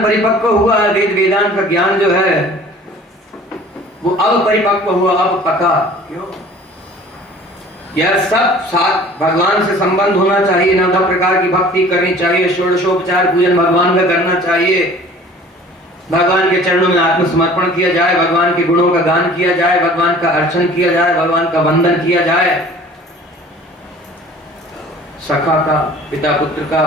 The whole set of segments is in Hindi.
ज्ञान परिपक्व हुआ, वेद वेदांत का ज्ञान जो है वो अब परिपक्व हुआ, अब पका। क्यों? यह सब साथ भगवान से संबंध होना चाहिए, 9 प्रकार की भक्ति करनी चाहिए, षोडशोपचार पूजन भगवान का करना चाहिए, भगवान के चरणों में आत्मसमर्पण किया जाए, भगवान के गुणों का गान किया जाए, भगवान का अर्चन किया जाए, भगवान का वंदन किया जाए, सखा का, पिता पुत्र का,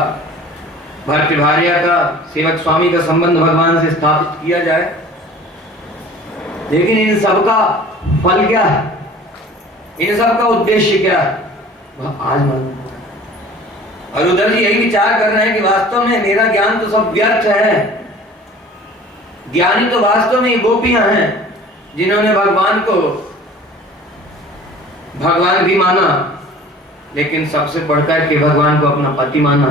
भर्तृ भार्या का, सेवक स्वामी का संबंध भगवान से स्थापित किया जाए। लेकिन इन सब का फल क्या है? इन सब का उद्देश्य क्या है? आज मालूम। और उधर जी यही विचार कर रहे हैं कि वास्तव में मेरा ज्ञान तो सब व्यर्थ है। ज्ञानी तो वास्तव में गोपियां हैं जिन्होंने भगवान को भगवान भी माना, लेकिन सबसे बढ़कर के भगवान को अपना पति माना,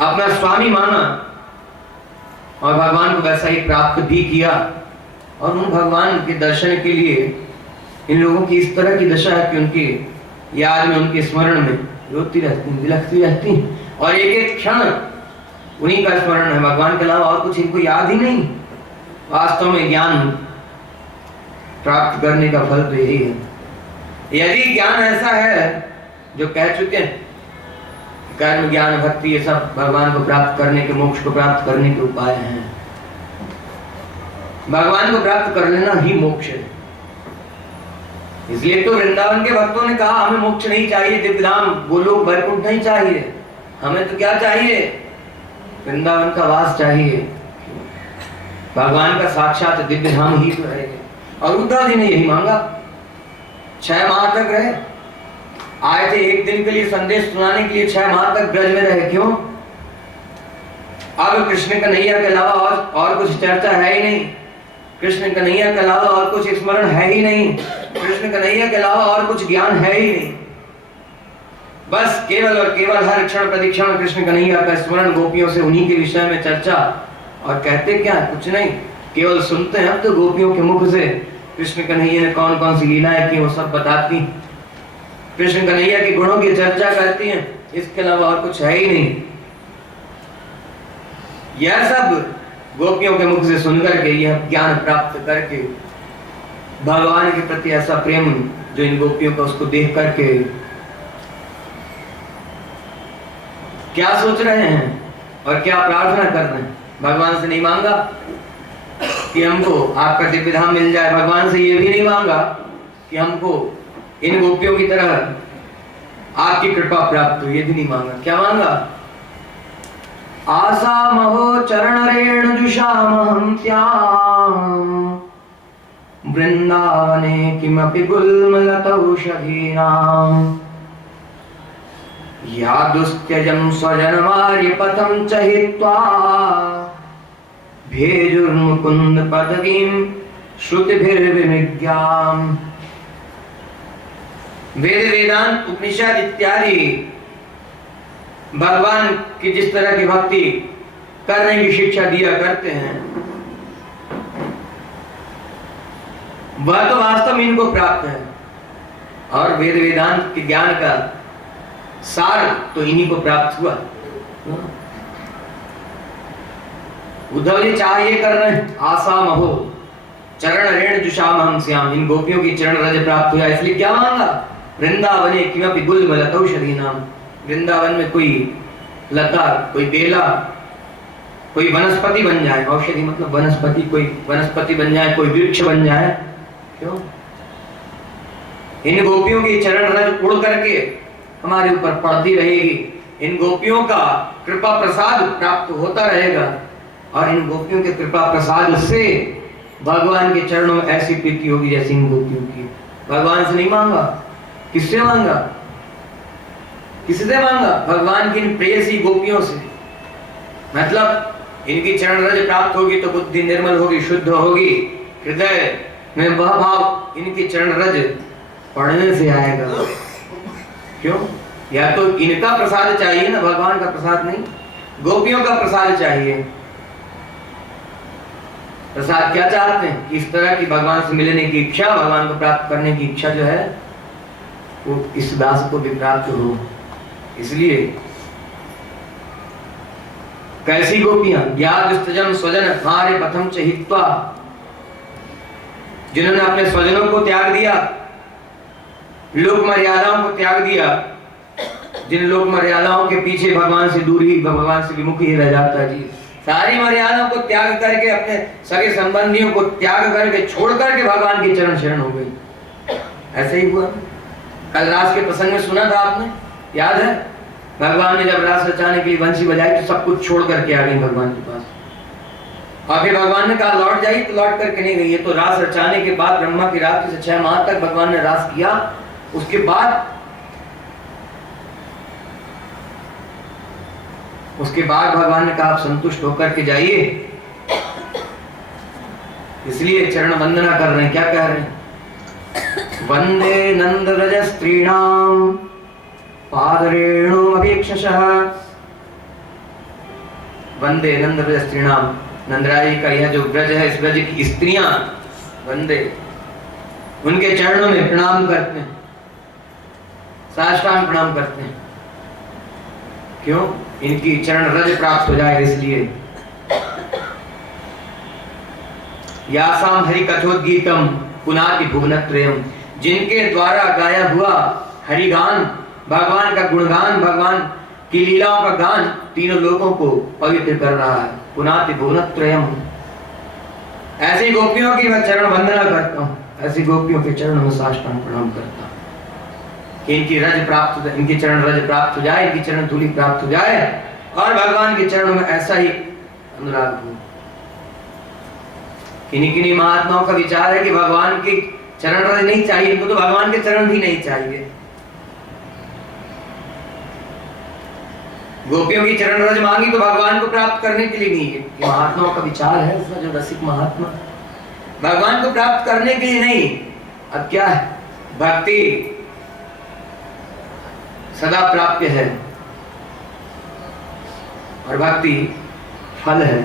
अपना स्वामी माना, और भगवान को वैसा ही प्राप्त भी किया। और उन भगवान के दर्शन के लिए इन लोगों की इस तरह की दशा है कि उनकी याद में, उनके स्मरण में रोती रहती, बिलखती रहती, और एक एक क्षण उन्हीं का स्मरण है, भगवान के अलावा और कुछ इनको याद ही नहीं। वास्तव में ज्ञान प्राप्त करने का फल तो यही है। यदि ज्ञान ऐसा है जो कह चुके हैं, कर्म ज्ञान भक्ति ये सब भगवान को प्राप्त करने के, मोक्ष को प्राप्त करने के उपाय हैं। भगवान को प्राप्त कर लेना ही मोक्ष है। इसलिए तो वृंदावन के भक्तों ने कहा हमें मोक्ष नहीं चाहिए, दिव्यधाम गोलोक वैकुंठ नहीं चाहिए, हमें तो क्या चाहिए? वृंदावन का वास चाहिए, भगवान का साक्षात दिव्यधाम ही तो है। और उद्धव जी ने यही मांगा, 6 माह तक रहे, आए थे एक दिन के लिए संदेश सुनाने के लिए, 6 माह तक ब्रज में रहे। क्यों? अब कृष्ण कन्हैया के अलावा और कुछ चर्चा है ही नहीं, कृष्ण कन्हैया के अलावा और कुछ स्मरण है ही नहीं, कृष्ण कन्हैया के अलावा और कुछ ज्ञान है ही नहीं। बस केवल और केवल हर क्षण प्रतिक्षण कृष्ण कन्हैया का स्मरण, गोपियों से उन्हीं के विषय में चर्चा। और कहते क्या? कुछ नहीं, केवल सुनते हैं हम तो गोपियों के मुख से कृष्ण कन्हैया ने कौन कौन सी लीलाएं की वो सब बताती, कृष्ण कन्हैया के गुणों की चर्चा करती हैं, इसके अलावा और कुछ है ही नहीं। यह सब गोपियों के मुख से सुनकर के, यह ज्ञान प्राप्त करके, भगवान के प्रति ऐसा प्रेम जो इन गोपियों का, उसको देख करके क्या सोच रहे हैं और क्या प्रार्थना कर रहे हैं? भगवान से नहीं मांगा कि हमको आपका दिव्यधाम मिल जाए, भगवान से ये भी नहीं मांगा कि हमको इन गोपियों की तरह आपकी कृपा प्राप्त हो, ये भी नहीं मांगा। क्या मांगा? आशा महो चरण रेणु जुषामहं त्यां वृंदावने किमपि गुल्मलतौषधीनां या दुस्त्यजं स्वजनमार्यपथं च हित्वा भेजुर्मुकुन्द पदवीं श्रुतिभिर्विनिज्ञाम्। वेद वेदांत उपनिषद इत्यादि भगवान की जिस तरह की भक्ति करने की शिक्षा दिया करते हैं, वह तो वास्तव में इनको प्राप्त है। और वेद वेदांत के ज्ञान का सार तो इन्हीं को प्राप्त हुआ। उद्धव जी चाह ये कर रहे हैं, आशा महो चरण रेण जुषामहं श्याम, इन गोपियों की चरण रज प्राप्त हुआ, इसलिए क्या मांगा? वृंदावने किमपि गुल्मलतौषधीनां, वृंदावन में कोई लता, कोई बेला, कोई वनस्पति बन जाए। औषधि मतलब वनस्पति, कोई वनस्पति बन जाए, कोई वृक्ष बन जाए। क्यों? इन गोपियों की चरण रज उड़ करके हमारे ऊपर पड़ती रहेगी, इन गोपियों का कृपा प्रसाद प्राप्त होता रहेगा, और इन गोपियों के कृपा प्रसाद से भगवान के चरणों में ऐसी प्रीति होगी जैसी इन गोपियों की। भगवान से नहीं मांगा, किससे मांगा? किससे मांगा? भगवान की इन प्रेयसी गोपियों से। मतलब इनकी चरण रज प्राप्त होगी तो बुद्धि निर्मल होगी, शुद्ध होगी, हृदय में वह भाव इनकी चरण रज पढ़ने से आएगा। क्यों? या तो इनका प्रसाद चाहिए ना, भगवान का प्रसाद नहीं, गोपियों का प्रसाद चाहिए। प्रसाद क्या चाहते हैं? कि इस तरह की भगवान से मिलने की इच्छा, भगवान को प्राप्त करने की इच्छा जो है वो इस दास को भी प्राप्त हो। इसलिए कैसी गोपियां? ज्ञातुस्तजन स्वजन हारे पथम च हित्वा, जिन्होंने अपने स्वजनों को त्याग दिया, लोक मर्यादाओं को त्याग दिया। जिन लोक मर्यादाओं के पीछे भगवान से दूर ही, भगवान से विमुख ही रह जाता है जी। सारी मर्यादाओं को त्याग करके, अपने सगे संबंधियों को त्याग करके, छोड़ करके भगवान के चरण शरण हो गई। ऐसे ही हुआ। कल रास के प्रसंग में सुना था आपने, याद है? भगवान ने जब रास रचाने के लिए बंसी बजाई तो सब कुछ छोड़ करके आ गई भगवान के पास। और फिर भगवान ने कहा लौट जाइए, तो लौट करके नहीं गई। ये तो रास रचाने के बाद ब्रह्मा की रात्रि से 6 माह तक भगवान ने रास किया। उसके बाद भगवान ने कहा आप संतुष्ट होकर के जाइए। इसलिए चरण वंदना कर रहे हैं। क्या कह रहे हैं? वंदे नंद रज स्त्रीणाम पादरेणु अभीक्षशः। वंदे नंद ब्रज स्त्रीणाम, नंदराय का यह जो ब्रज है, इस ब्रज की स्त्रियां वंदे, उनके चरणों में प्रणाम करते हैं, साष्टांग प्रणाम करते हैं। क्यों? इनकी चरण रज प्राप्त हो जाए इसलिए। यासाम हरि कथोद्गीतम पुनाति भुवनत्रयम्, जिनके द्वारा गाया हुआ हरिगान, भगवान का गुणगान, भगवान की लीलाओं का गान तीनों लोगों को पवित्र कर रहा है। पुनाति भुवनत्रयम्। ऐसी गोपियों की मैं चरण वंदना करता हूँ, ऐसी गोपियों के चरणों में साष्टांग प्रणाम करता हूँ कि इनकी रज प्राप्त, इनकी चरण रज प्राप्त हो जाए, इनकी चरण धूलि प्राप्त हो जाए और भगवान के चरणों में ऐसा ही अनुराग हो। किन्हीं किन्हीं महात्माओं का विचार है कि भगवान की चरण रज नहीं चाहिए, इनको तो भगवान के चरण भी नहीं चाहिए। गोपियों की चरण रज मांगी तो भगवान को प्राप्त करने के लिए नहीं है। ये महात्माओं का विचार है, उसमें जो रसिक महात्मा, भगवान को प्राप्त करने के लिए नहीं। अब क्या है? भक्ति सदा प्राप्य है और भक्ति फल है।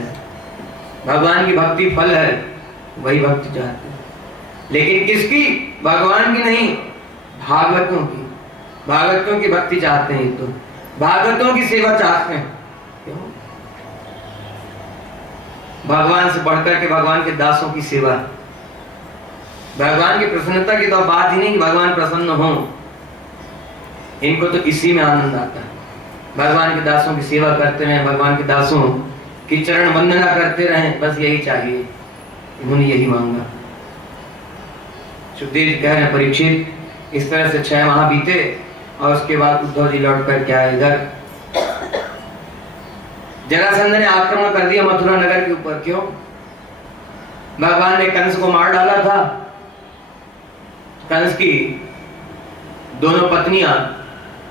भगवान की भक्ति फल है, वही भक्ति चाहते हैं। लेकिन किसकी? भगवान की नहीं, भागवतों की। भागवतों की भक्ति चाहते हैं, तो भागवतों की सेवा चाहते हैं। क्यों? भगवान से बढ़कर के भगवान के दासों की सेवा। भगवान की प्रसन्नता की तो बात ही नहीं, भगवान प्रसन्न हो, इनको तो इसी में आनंद आता है। भगवान के दासों की सेवा करते रहें, भगवान के दासों की चरण वंदना करते रहें, बस यही चाहिए। इन्होंने यही मांगा। सुखदेव जी कह रहे हैं परीक्षित, इस तरह से 6 माह बीते और उसके बाद उद्धव जी लौट कर क्या है इधर। जरासंध ने आक्रमण कर दिया मथुरा नगर के ऊपर। क्यों? भगवान ने कंस को मार डाला था। कंस की दोनों पत्नियां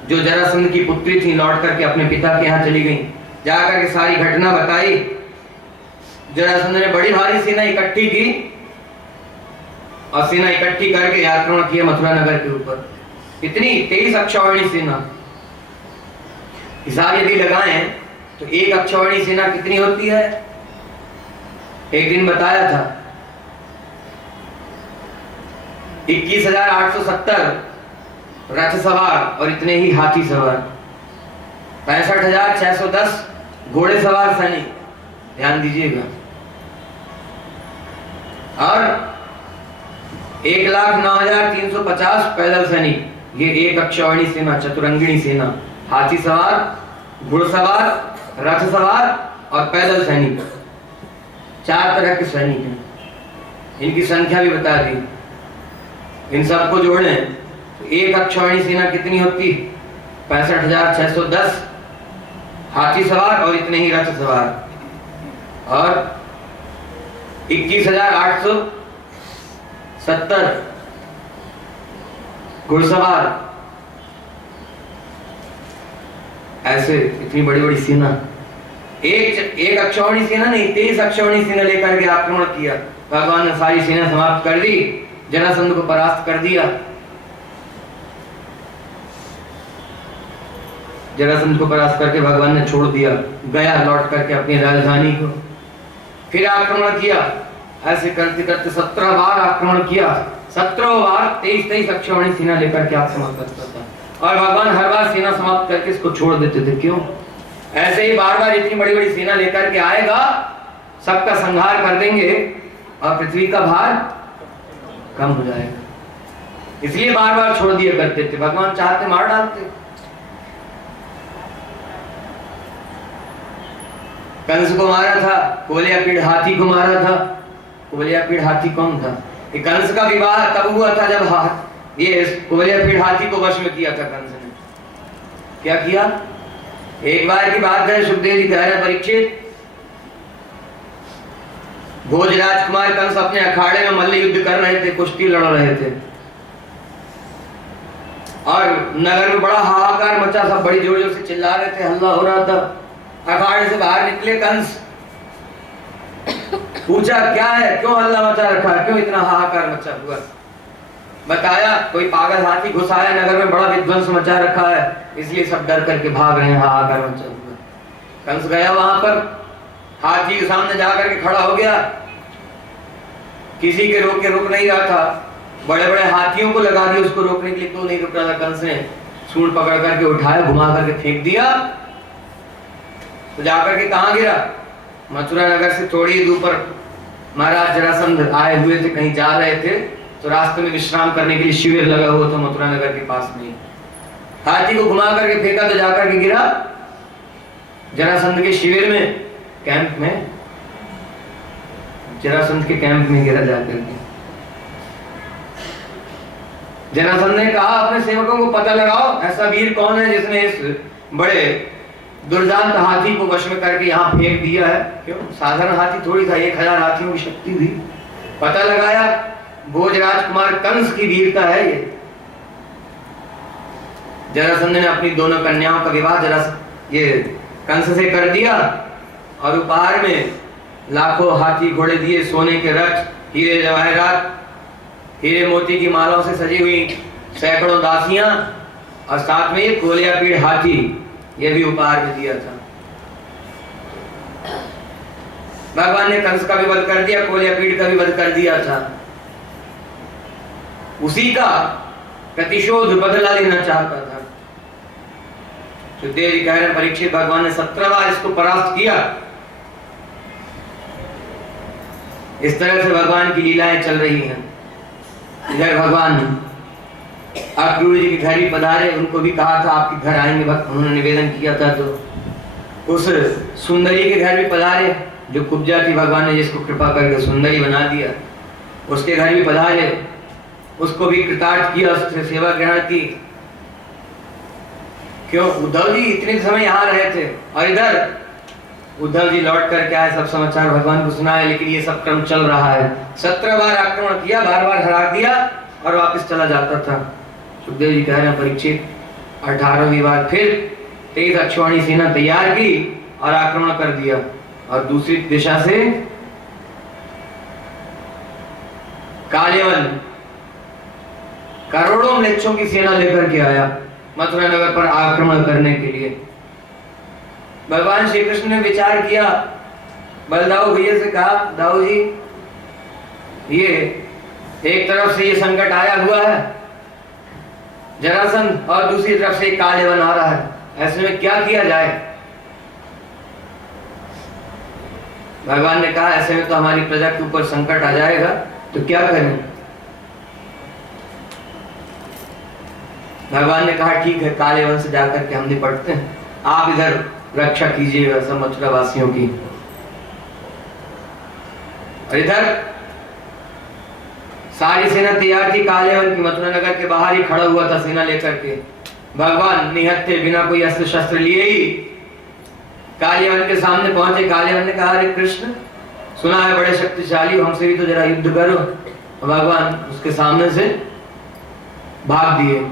जो जरासंध की पुत्री थी, लौट करके अपने पिता के यहाँ चली गईं। जाकर के सारी घटना बताई। जरासंध ने बड़ी भारी सेना इकट्ठी की और सेना इकट्ठी करके आक्रमण किया मथुरा नगर के ऊपर। कितनी? 23 अक्षौहिणी सेना। हिसाब यदि लगाएं तो एक अक्षौहिणी सेना कितनी होती है? एक दिन बताया था 21,870 रथ सवार और इतने ही हाथी सवार, 65,610 घोड़े सवार सैनिक। ध्यान दीजिएगा। और 1,09,350 पैदल सैनिक। ये एक अक्षौहिणी सेना, चतुरंगिणी सेना, हाथी सवार, घुड़सवार, रथ सवार और पैदल सैनिक। 4 तरह के सैनिक हैं। इनकी संख्या भी बता दी। इन सबको जोड़ें तो एक अक्षौहिणी सेना कितनी होती? 65,610 हाथी सवार और इतने ही रथ सवार, और 21,870 घुड़सवार। ऐसे इतनी बड़ी बड़ी सेना। एक अक्षौहिणी सेना नहीं, 23 अक्षौहिणी सेना लेकर के आक्रमण किया। भगवान ने सारी सेना समाप्त कर दी, जरासंध को परास्त कर दिया। जरासंध को परास्त करके भगवान ने छोड़ दिया, गया लौट करके अपनी राजधानी को। फिर आक्रमण किया। ऐसे करते करते 17 बार आक्रमण किया। 17 बार 23 अक्षौहिणी सेना लेकर के आक्रमण करता था और भगवान हर बार सेना समाप्त करके इसको छोड़ देते थे। क्यों? ऐसे ही बार बार इतनी बड़ी बड़ी सेना लेकर के आएगा, सबका संहार कर देंगे और पृथ्वी का भार कम हो जाएगा। इसलिए बार बार छोड़ दिया करते थे, भगवान चाहते मार डालते। कंस को मारा था, कोलियापीड़ हाथी को मारा था। कोलियापीड़ हाथी कौन था? ये कंस का विवाह तब हुआ था जब ये कोलियापीड़ हाथी को वश में किया था कंस ने। क्या किया? एक बार की बात है, सुखदेव जी कह रहे परीक्षित, भोज राजकुमार कंस अपने अखाड़े में मल्ल युद्ध कर रहे थे, कुश्ती लड़ रहे थे और नगर में बड़ा हाहाकार मचा, सब बड़ी जोर जोर से चिल्ला रहे थे, हल्ला हो रहा था। अखाड़े से बाहर निकले कंस, पूछा क्या है, क्यों हल्ला मचा रखा है, क्यों इतना हाहाकार मचा हुआ? बताया कोई पागल हाथी घुस आया नगर में, बड़ा विध्वंस मचा रखा है, इसलिए सब डर करके भाग रहे हैं, हाहाकार मचा हुआ। कंस गया वहां पर, हाथी के सामने जाकर के खड़ा हो गया, किसी के रोक नहीं रहा था, बड़े बड़े हाथियों को लगा दिया उसको रोकने के लिए, तो नहीं रुक रहा था। कंस ने सूंड पकड़ करके उठाया, घुमा करके फेंक दिया, तो जाकर के कहां गिरा? मथुरा नगर से थोड़ी दूर पर महाराज जरासंध आए हुए थे, कहीं जा रहे थे, तो रास्ते में विश्राम करने के लिए शिविर लगा हुआ था मथुरा नगर के पास में। हाथी को घुमा करके फेंका तो जाकर के गिरा जरासंध के शिविर में, कैंप में, जरासंध के कैंप में गिरा जाकर के। जरासंध ने कहा अपने सेवकों को पता लगाओ, ऐसा वीर कौन है जिसने इस बड़े दुर्दांत हाथी को वश में करके यहाँ फेंक दिया है। क्यों? साधारण हाथी थोड़ी था, 1000 हाथियों की शक्ति थी। पता लगाया, भोज राजकुमार कंस की वीरता है ये। जरासंध ने अपनी दोनों कन्याओं का विवाह ये कंस से कर दिया और उपहार में लाखों हाथी घोड़े दिए, सोने के रथ, हीरे जवाहरात, हीरे मोती की मालाओं से सजी हुई सैकड़ों दासियां और साथ में ये कोलियापीड़ हाथी, ये भी उपहार में दिया था। भगवान ने कंस का भी वध कर दिया, कोलियापीड़ का भी वध कर दिया था। उसी का प्रतिशोध बदला लेना चाहता था। सुखदेव जी कह रहे परीक्षित, भगवान ने 17 बार इसको परास्त किया। इस तरह से भगवान की लीलाएं चल रही हैं। इधर भगवान अक्रूर जी के घर भी पधारे, उनको भी कहा था आपके घर आएंगे, भक्त उन्होंने निवेदन किया था। तो उस सुंदरी के घर भी पधारे, जो कुब्जा थी, भगवान ने जिसको कृपा करके सुंदरी बना दिया, उसके घर भी पधारे, उसको भी कृतार्थ किया, उससे सेवा ग्रहण की। क्यों? उद्धव जी इतने समय यहाँ रहे थे और इधर उद्धव जी लौट करके आए, सब समाचार भगवान को सुनाए, लेकिन ये सब क्रम चल रहा है। 17 बार आक्रमण किया, बार बार हरा दिया और वापस चला जाता था। सुखदेव जी कह रहे हैं परीक्षित, 18वीं बार फिर तेज अक्षौहिणी सेना तैयार की और आक्रमण कर दिया, और दूसरी दिशा से काल्यवन करोड़ों म्लेच्छों की सेना लेकर के आया मथुरा नगर पर आक्रमण करने के लिए। भगवान श्री कृष्ण ने विचार किया, बलदाऊ भैया से कहा, दाऊ जी ये एक तरफ से ये संकट आया हुआ है जरासंध, और दूसरी तरफ से काल्यवन आ रहा है, ऐसे में क्या किया जाए? भगवान ने कहा ऐसे में तो हमारी प्रजा के ऊपर संकट आ जाएगा, तो क्या करें? भगवान ने कहा ठीक है, काल्यवन से जाकर के हम निपटते हैं, आप इधर रक्षा कीजिएगा सब मथुरा वासियों की। और इधर सारी सेना तैयार थी, काल्यवन की मथुरा नगर के बाहर ही खड़ा हुआ था सेना लेकर के। भगवान निहत्थे बिना कोई अस्त्र शस्त्र लिए ही काल्यवन के सामने पहुंचे। काल्यवन ने कहा, अरे कृष्ण, सुना है बड़े शक्तिशाली, हमसे भी तो जरा युद्ध करो। भगवान उसके सामने से भाग दिए,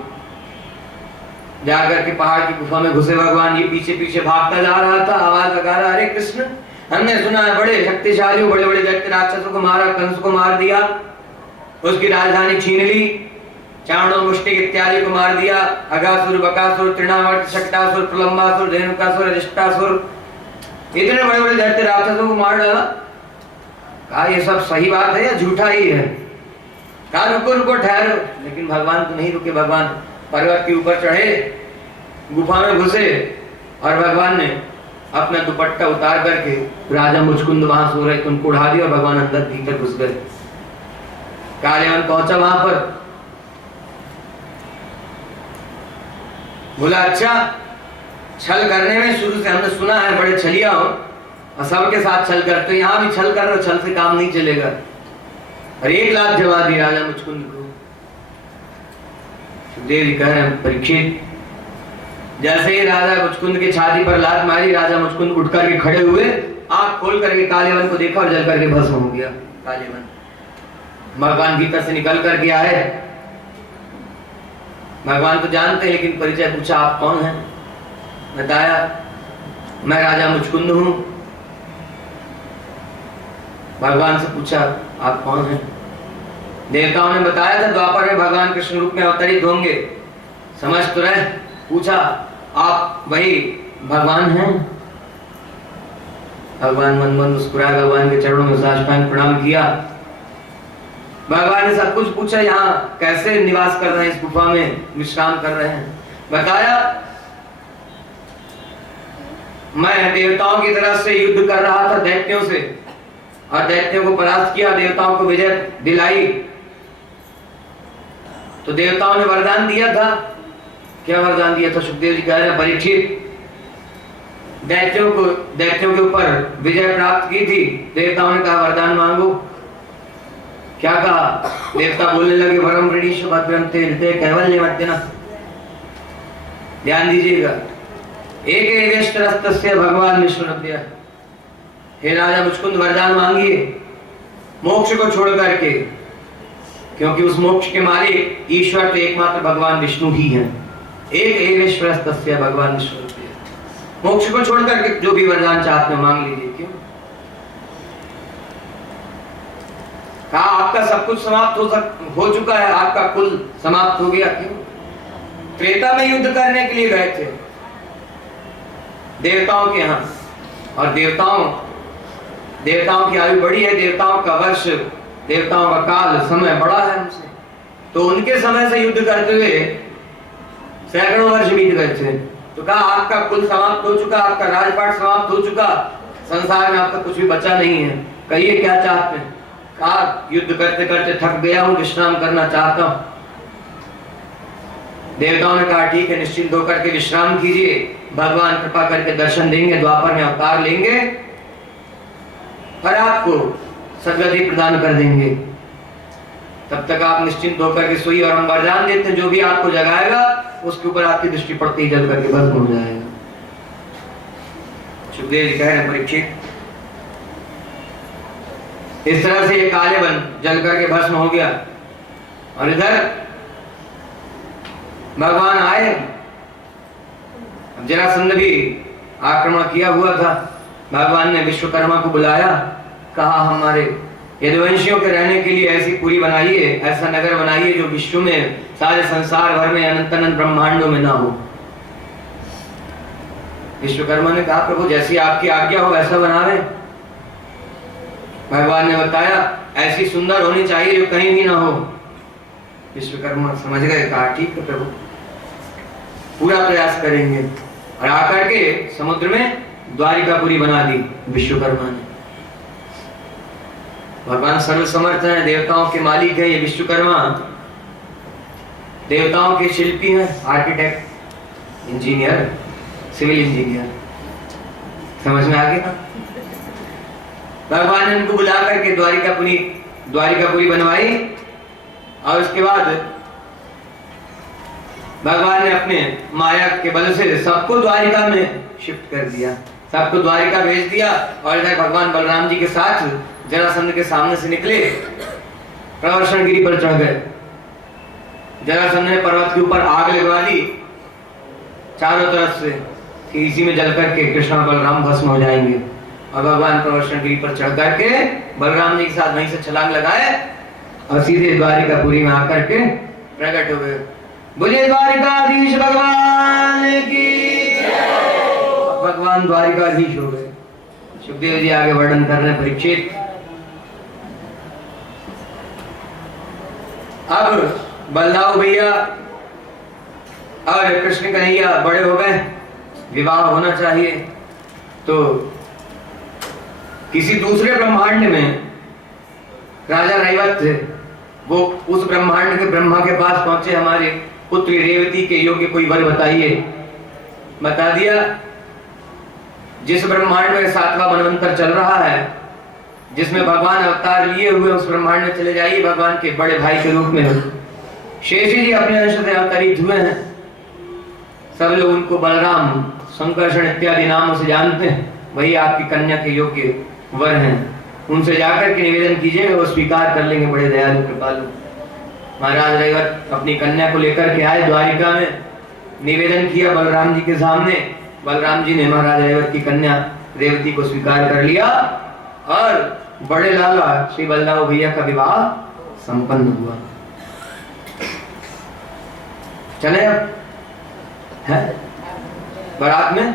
जाकर के पहाड़ की गुफा में घुसे। भगवान ये पीछे पीछे भागता जा रहा था, आवाज लगा रहा, अरे कृष्ण, हमने सुना है बड़े शक्तिशाली, बड़े बड़े दैत्य राक्षसों को मारा, कंस को मार दिया, उसकी राजधानी छीन ली, चाणो मुष्टिक इत्यादि को मार दिया, अगासुर, बकासुर, तृणावर्त, शक्टासुर, प्रलंबासुर, धेनुकासुर, अरिष्टासुर, इतने बड़े बड़े दैत्य राक्षसों को मार डाला। कहा ये सब सही बात है या झूठा ही है? कहा रुको रुको ठहरो। लेकिन भगवान तो नहीं रुके। भगवान पर्वत के ऊपर चढ़े, गुफा में घुसे और भगवान ने अपना दुपट्टा उतार करके राजा मुचकुंद वहां सो रहे थे, उनको उड़ा दिया और भगवान अंदर भीतर घुस गए। कालियावन पहुंचा वहां पर, बोला अच्छा छल करने में शुरू से हमने सुना है बड़े छलिया हो और सबके साथ छल करते, यहां भी छल कर रहे हो, छल से काम नहीं चलेगा। और 1 लाख जवाब दी राजा मुचकुंद को। सुखदेव जी कह रहे हैं परीक्षित, जैसे ही राजा मुचकुंद की छाती पर लात मारी, राजा मुचकुंद उठ करके खड़े हुए, आंख खोल करके कालियावन को देखा और जल करके भस्म हो गया कालियावन। भगवान भीतर से निकल करके आए, भगवान तो जानते हैं लेकिन परिचय पूछा आप कौन हैं? बताया मैं राजा मुचकुंद हूं। भगवान से पूछा आप कौन हैं? देवताओं ने बताया था द्वापर में भगवान कृष्ण रूप में अवतरित होंगे, समझ तो रहे। पूछा आप वही भगवान हैं? भगवान मन मन मुस्कुराए, भगवान के चरणों में साष्टांग प्रणाम किया। भगवान ने सब कुछ पूछा, यहाँ कैसे निवास कर रहे हैं, इस गुफा में विश्राम कर रहे हैं। बताया मैं देवताओं की तरफ से युद्ध कर रहा था दैत्यों से, और दैत्यों को परास्त किया, देवताओं को विजय दिलाई। तो देवताओं ने वरदान दिया था। क्या वरदान दिया था? सुखदेव जी कह रहे हैं परीक्षित, दैत्यों के ऊपर विजय प्राप्त की थी, देवताओं ने कहा वरदान मांगो। क्या कहा? देवता बोलने लगे वरम ऋणीश भद्रम ते हृदय कैवल्य मध्यना। ध्यान दीजिएगा, एक एवेष्टरस्तस्य भगवान विष्णुरभ्य। हे राजा मुचकुंद वरदान मांगिए मोक्ष को छोड़ करके, क्योंकि उस मोक्ष के मालिक ईश्वर तो एकमात्र भगवान विष्णु ही हैं। एक एवेष्टरस्तस्य भगवान विष्णुरभ्य। मोक्ष को छोड़ करके जो भी वरदान चाहते हो मांग लीजिए। क्यों? कहा आपका सब कुछ समाप्त हो चुका है, आपका कुल समाप्त हो गया। क्यों? त्रेता में युद्ध करने के लिए गए थे देवताओं के यहाँ, और देवताओं की आयु बड़ी है, देवताओं का वर्ष, देवताओं का काल समय बड़ा है हमसे, तो उनके समय से युद्ध करते हुए सैकड़ों वर्ष बीत गए थे। तो कहा आपका कुल समाप्त हो चुका, आपका राजपाट समाप्त हो चुका, संसार में आपका कुछ भी बचा नहीं है, कहिए क्या चाहते हैं? कहा युद्ध करते करते थक गया हूं, विश्राम करना चाहता हूं। देवताओं ने कहा ठीक है, निश्चिंत होकर के विश्राम कीजिए, भगवान कृपा करके दर्शन देंगे, द्वापर में अवतार लेंगे और आपको सद्गति प्रदान कर देंगे। तब तक आप निश्चिंत होकर के सोइए, और हम वरदान देते हैं जो भी आपको जगाएगा उसके ऊपर आपकी दृष्टि पड़ते ही जल करके भस्म हो जाएगा। सुखदेव जी कह रहे हैं परीक्षित, इस तरह से ये कालियावन जल करके भस्म हो गया। और इधर भगवान आए, जरासंध भी आक्रमण किया हुआ था। भगवान ने विश्वकर्मा को बुलाया, कहा हमारे यदुवंशियों के रहने के लिए ऐसी पुरी बनाइए, ऐसा नगर बनाइए जो विश्व में, सारे संसार भर में, अनंत अनंत ब्रह्मांडों में ना हो। विश्वकर्मा ने कहा प्रभु जैसी आपकी आज्ञा हो वैसा बनावे। भगवान ने बताया ऐसी सुंदर होनी चाहिए जो कहीं भी ना हो। विश्वकर्मा समझ गए, कहा ठीक है प्रभु, पूरा प्रयास करेंगे। और आकर के समुद्र में द्वारिकापुरी बना दी विश्वकर्मा ने। भगवान सर्व समर्थ है, देवताओं के मालिक है ये विश्वकर्मा, देवताओं के शिल्पी हैं, आर्किटेक्ट, इंजीनियर, सिविल इंजीनियर। समझ में आ गया? भगवान ने उनको बुला करके द्वारिकापुरी बनवाई, और उसके बाद भगवान ने अपने माया के बल से सबको द्वारिका में शिफ्ट कर दिया, सबको द्वारिका भेज दिया। और इधर भगवान बलराम जी के साथ जरासंध के सामने से निकले, प्रवर्षण गिरी पर चढ़ गए। जरासंध ने पर्वत के ऊपर आग लगवा दी चारों तरफ से कि इसी में जल करके कृष्ण और बलराम भस्म हो जाएंगे। और भगवान प्रवर्षण गिरी पर चढ़ करके बलराम जी के साथ वहीं से छलांग लगाए और सीधे द्वारिकापुरी में आकर के प्रकट हो गए। बोलिए द्वारिकाधीश भगवान की जय। भगवान द्वारिकाधीश हो गए। सुखदेव जी आगे वर्णन कर रहे हैं परीक्षित। अब बलदाऊ भैया और कृष्ण कन्हैया बड़े हो गए, विवाह होना चाहिए। तो किसी दूसरे ब्रह्मांड में राजा रैवत थे, वो उस ब्रह्मांड के ब्रह्मा के पास पहुंचे, हमारे पुत्री रेवती के योग्य कोई वर बताइए। बता दिया, जिस ब्रह्मांड में 7वां मनवंतर चल रहा है, जिसमें भगवान अवतार लिए हुए, उस ब्रह्मांड में चले जाइए। भगवान के बड़े भाई के रूप में शेषी जी अपने अंश से अवतरित हुए हैं। सब लोग उनको बलराम, संकर्षण इत्यादि नामों से जानते हैं। वही आपकी कन्या के योग्य वर हैं। उनसे जाकर के निवेदन कीजिएगा, वो स्वीकार कर लेंगे। बड़े दयालु कृपालु महाराज रैवत अपनी कन्या को लेकर के आए द्वारिका में, निवेदन किया बलराम जी के सामने। बलराम जी ने महाराज रैवत की कन्या रेवती को स्वीकार कर लिया और बड़े लाला श्री बलदाऊ भैया का विवाह संपन्न हुआ। चले अब है बारात में,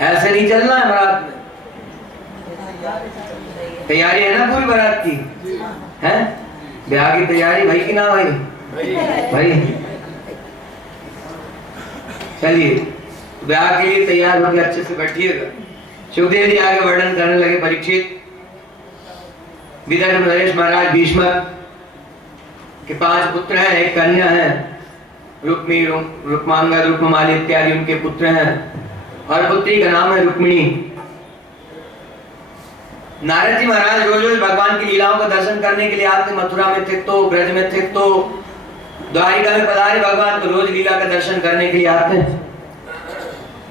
ऐसे नहीं चलना है बारात में। तैयारी है ना पूरी बारात की? है ब्याह की तैयारी भाई की ना भाई? भाई चलिए ब्याह के लिए तैयार होकर अच्छे से बैठिएगा। सुखदेव जी आगे वर्णन करने लगे। परीक्षित, विदर्भ नरेश महाराज भीष्म के 5 पुत्र हैं, एक कन्या है, रुक्मी, रुक्मांगद, रुक्ममाली इत्यादि उनके पुत्र हैं, और पुत्री का नाम है रुक्मिणी। नारद जी महाराज रोज रोज भगवान की लीलाओं का दर्शन करने के लिए आते। मथुरा में थे तो, ब्रज में थे तो, द्वारिका में पधारे, भगवान को रोज लीला का दर्शन करने के लिए आते हैं।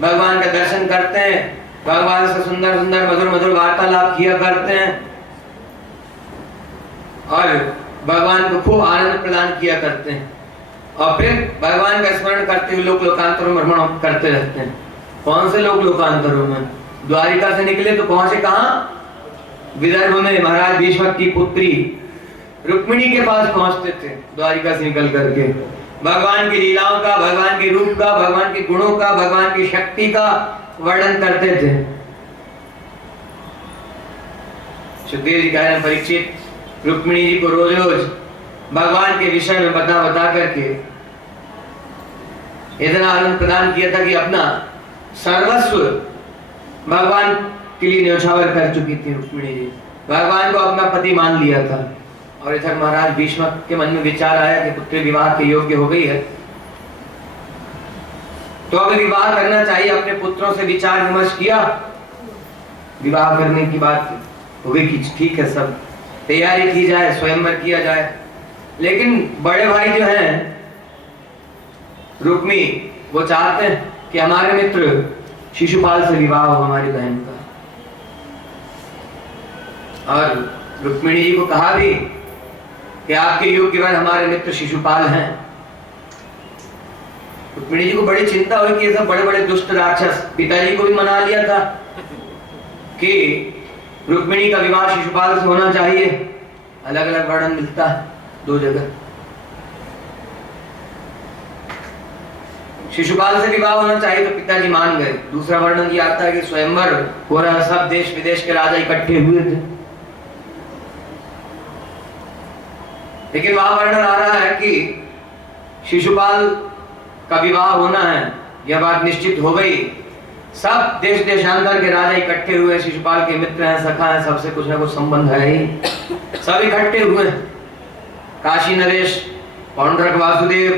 भगवान का दर्शन करते हैं, भगवान से सुंदर सुंदर मधुर मधुर वार्तालाप किया करते हैं और भगवान को खूब आनंद प्रदान किया करते हैं। और फिर भगवान का स्मरण करते हुए लोक लोकांतरों में भ्रमण करते रहते हैं। कौन से लोक लोकांतरों में? द्वारिका से निकले तो पहुंचे कहाँ? विदर्भ में महाराज भीष्म की पुत्री रुक्मिणी के पास पहुंचते थे। द्वारिका से निकल करके भगवान की लीलाओं का, भगवान के रूप का, भगवान के गुणों का, भगवान की शक्ति का वर्णन करते थे। सुखदेव जी कह रहे हैं, परीक्षित, रुक्मिणी जी को रोज रोज भगवान के विषय में बता बता करके इतना आनंद प्रदान किया था कि अपना सर्वस्व भगवान के लिए न्यौछावर कर चुकी थी रुक्मिणी जी। भगवान को अपना पति मान लिया था। और इधर महाराज भीष्म के मन में विचार आया कि पुत्री विवाह के योग्य हो गई है, तो अब विवाह करना चाहिए। अपने पुत्रों से विचार विमर्श किया, विवाह करने की बात हो गई कि ठीक है, सब तैयारी की जाए, स्वयंवर किया जाए। लेकिन बड़े भाई जो हैं रुक्मी, वो चाहते हैं कि हमारे मित्र शिशुपाल से विवाह हो हमारी बहन का। और रुक्मिणी जी को कहा भी कि आपके योग्य वर हमारे मित्र शिशुपाल हैं। रुक्मिणी जी को बड़ी चिंता हुई कि ये सब बड़े बड़े दुष्ट राक्षस, पिताजी को भी मना लिया था कि रुक्मिणी का विवाह शिशुपाल से होना चाहिए। अलग अलग वर्णन मिलता है 2 जगह। शिशुपाल से विवाह होना चाहिए तो पिताजी मान गए। दूसरा वर्णन ये आता है कि स्वयंवर हो रहा, सब देश विदेश के राजा इकट्ठे हुए थे। लेकिन वहां वर्णन आ रहा है कि शिशुपाल का विवाह होना है, यह बात निश्चित हो गई। सब देश देशांतर के राजा इकट्ठे हुए, शिशुपाल के मित्र हैं, सखा हैं, सबसे कुछ ना कुछ संबंध है ही। सब इकट्ठे हुए, काशी नरेश, पौंड्रक वासुदेव,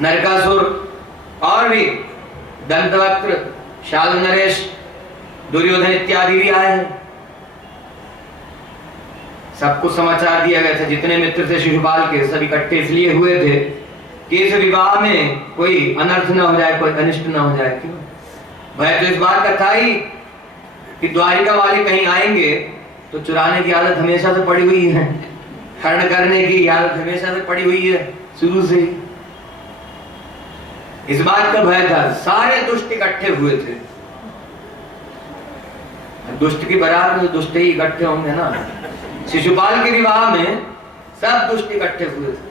नरकासुर और भी दंतवक्त्र, शाल नरेश, दुर्योधन इत्यादि भी आए हैं। सबको समाचार दिया गया था। जितने मित्र थे शिशुपाल के, सब इकट्ठे इसलिए हुए थे कि इस विवाह में कोई अनर्थ न हो जाए, कोई अनिष्ट न हो जाए। क्यों? भय तो इस बात का था ही कि द्वारिका वाले कहीं आएंगे तो चुराने की आदत हमेशा से पड़ी हुई है, हरण करने की आदत हमेशा से पड़ी हुई है शुरू से ही। इस बात का भय था। सारे दुष्ट इकट्ठे हुए थे। दुष्ट की बारात में तो दुष्ट ही इकट्ठे होंगे ना। शिशुपाल के विवाह में सब दुष्ट इकट्ठे हुए थे।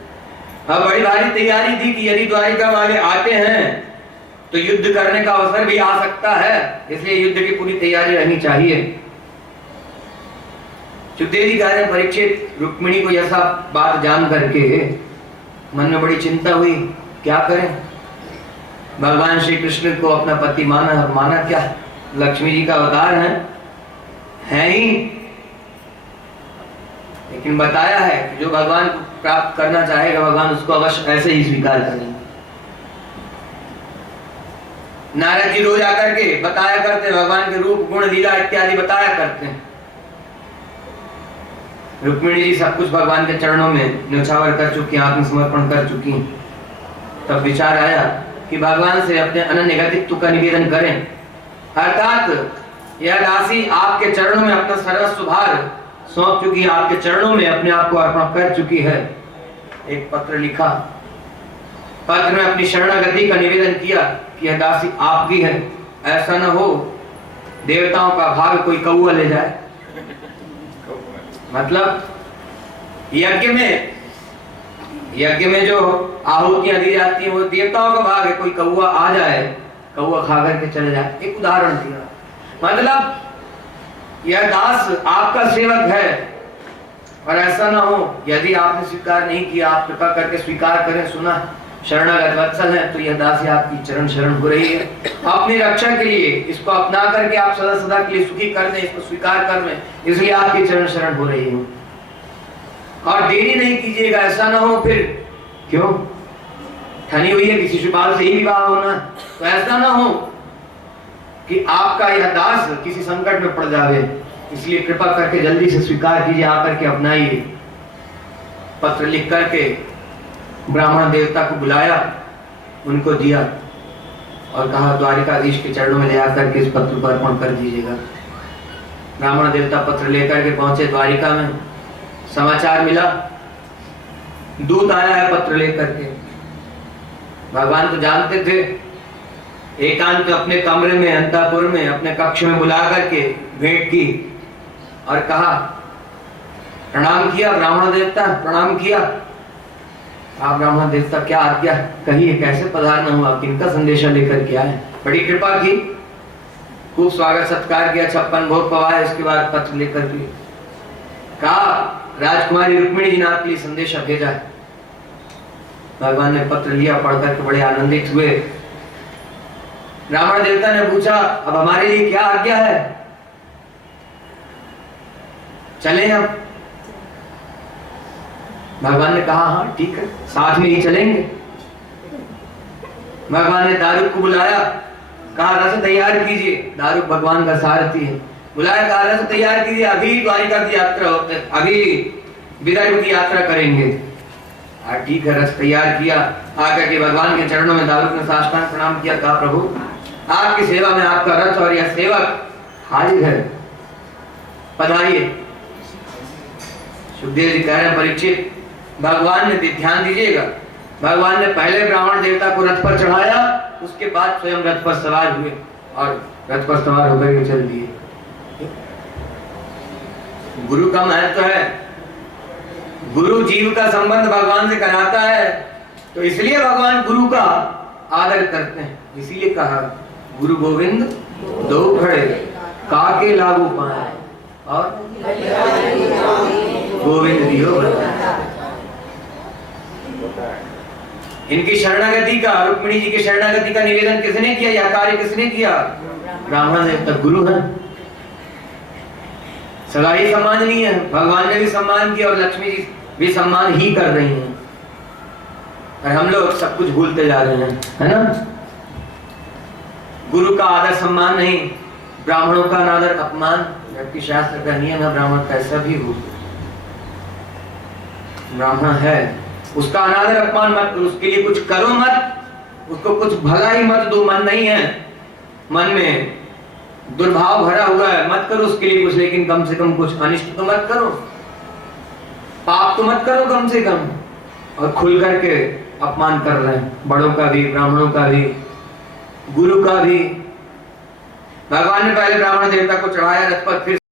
अब बड़ी भारी तैयारी थी कि यदि द्वारिका वाले आते हैं तो युद्ध करने का अवसर भी आ सकता है, इसलिए युद्ध की पूरी तैयारी रहनी चाहिए। सुखदेव जी कह रहे हैं, परीक्षित, रुक्मिणी को यह सब बात जान करके मन में बड़ी चिंता हुई, क्या करें। भगवान श्री कृष्ण को अपना पति माना, माना क्या, लक्ष्मी जी का अवतार है ही, लेकिन बताया है कि जो भगवान को प्राप्त करना चाहेगा भगवान उसको अवश्य ऐसे ही स्वीकार करेंगे। नारद जी रोज आकर के बताया करते, भगवान के रूप गुण लीला इत्यादि बताया करते हैं। रुक्मिणी जी सब कुछ भगवान के चरणों में न्यौछावर कर चुकी, आत्मसमर्पण कर चुकी। तब विचार आया कि भगवान से अपने अनन्य गतित्व का निवेदन करें, अर्थात यह दासी आपके चरणों में अपना सर्वस्व भार सौंप चुकी है, आपके चरणों में अपने आप को अर्पण कर चुकी है। एक पत्र लिखा, पत्र में अपनी शरणागति का निवेदन किया कि यह दासी आपकी है, ऐसा न हो देवताओं का भाग कोई कौवा ले जाए। मतलब यज्ञ में जो आहुतियां दी जाती हैं वो देवताओं का भाग है, कोई कौवा आ जाए, कौवा खा करके चले जाए। एक उदाहरण दिया, मतलब यह दास आपका सेवक है और ऐसा ना हो यदि आपने स्वीकार नहीं किया, आप कृपा करके स्वीकार करें, सुना शरणागत वत्सल है तो यह दासी आपकी चरण शरण हो रही है। अपनी रक्षा के लिए इसको अपना करके आप सदा सदा के लिए सुखी कर दें, इसको स्वीकार कर लें, इसलिए आपकी चरण शरण हो रही है। और देरी नहीं कीजिएगा, ऐसा ना हो फिर क्यों ठनी हुई है किसी शिपाल से ही विवाह होना, तो ऐसा ना हो कि आपका यह दास किसी संकट में पड़ जावे, इसलिए कृपा करके जल्दी से स्वीकार कीजिए, आकर के अपनाइए। पत्र लिख करके ब्राह्मण देवता को बुलाया, उनको दिया और कहा द्वारिकाधीश के चरणों में ले आकर के इस पत्र को अर्पण कर दीजिएगा। ब्राह्मण देवता पत्र लेकर के पहुंचे द्वारिका में, समाचार मिला दूत आया है पत्र लेकर के। भगवान तो जानते थे, एकांत अपने कमरे में अंतःपुर में अपने कक्ष में बुला करके भेंट की और कहा, प्रणाम किया ब्राह्मण देवता, प्रणाम किया। आप ब्राह्मण देवता क्या आज्ञा, कहिए कैसे पधारना हुआ, किनका संदेशा लेकर के आए। बड़ी कृपा की, खूब स्वागत सत्कार किया, 56 भोग पवाए। इसके बाद पत्र लेकर के कहा, राजकुमारी रुक्मिणी जी ने आपके लिए संदेशा भेजा है। भगवान ने पत्र लिया, पढ़कर के बड़े आनंदित हुए। ब्राह्मण देवता ने पूछा, अब हमारे लिए क्या आज्ञा है, चलें अब। भगवान ने कहा हाँ ठीक है, साथ में ही चलेंगे। भगवान ने दारुक को बुलाया, कहा रस तैयार कीजिए। दारुक भगवान का सारथी है, बुलाया, कहा रस तैयार कीजिए, अभी द्वारिका की यात्रा, अभी विदर्भ की यात्रा करेंगे। ठीक है, रस तैयार किया। आकर के भगवान के चरणों में दारुक ने साष्टांग प्रणाम किया, कहा प्रभु आपकी सेवा में आपका रथ और यह सेवक हाजिर है, पधारिए। सुखदेव जी कह रहे हैं, परीक्षित भगवान ने ध्यान दीजिएगा, भगवान ने पहले ब्राह्मण देवता को रथ पर चढ़ाया, उसके बाद स्वयं रथ पर सवार हुए और रथ पर सवार होकर के चल दिए। गुरु का महत्व है, गुरु जीव का संबंध भगवान से कराता है, तो इसलिए भगवान गुरु का आदर करते हैं। इसीलिए कहा, गुरु गोविंद दो खड़े काके लागू पाए और गोविंद दियो बताए। इनकी शरणागति का, रुक्मिणी जी की शरणागति का निवेदन किसने किया, यह कार्य किसने किया, ब्राह्मण देवता गुरु है। सदा ही सम्माननीय है, भगवान ने भी सम्मान किया और लक्ष्मी जी भी सम्मान ही कर रही हैं, और हम लोग सब कुछ भूलते जा रहे हैं, है ना। गुरु का आदर सम्मान नहीं, ब्राह्मणों का अनादर अपमान, जबकि शास्त्र का नियम है ब्राह्मण कैसा भी हो, ब्राह्मण है उसका अनादर अपमान मत, उसके लिए कुछ करो मत, उसको कुछ भला ही मत दो। मन नहीं है, मन में दुर्भाव भरा हुआ है, मत करो उसके लिए कुछ, लेकिन कम से कम कुछ अनिष्ट तो मत करो, पाप तो मत करो कम से कम। और खुल करके अपमान कर रहे हैं, बड़ों का भी, ब्राह्मणों का भी, गुरु का भी। भगवान ने पहले ब्राह्मण देवता को चढ़ाया रथ पर, फिर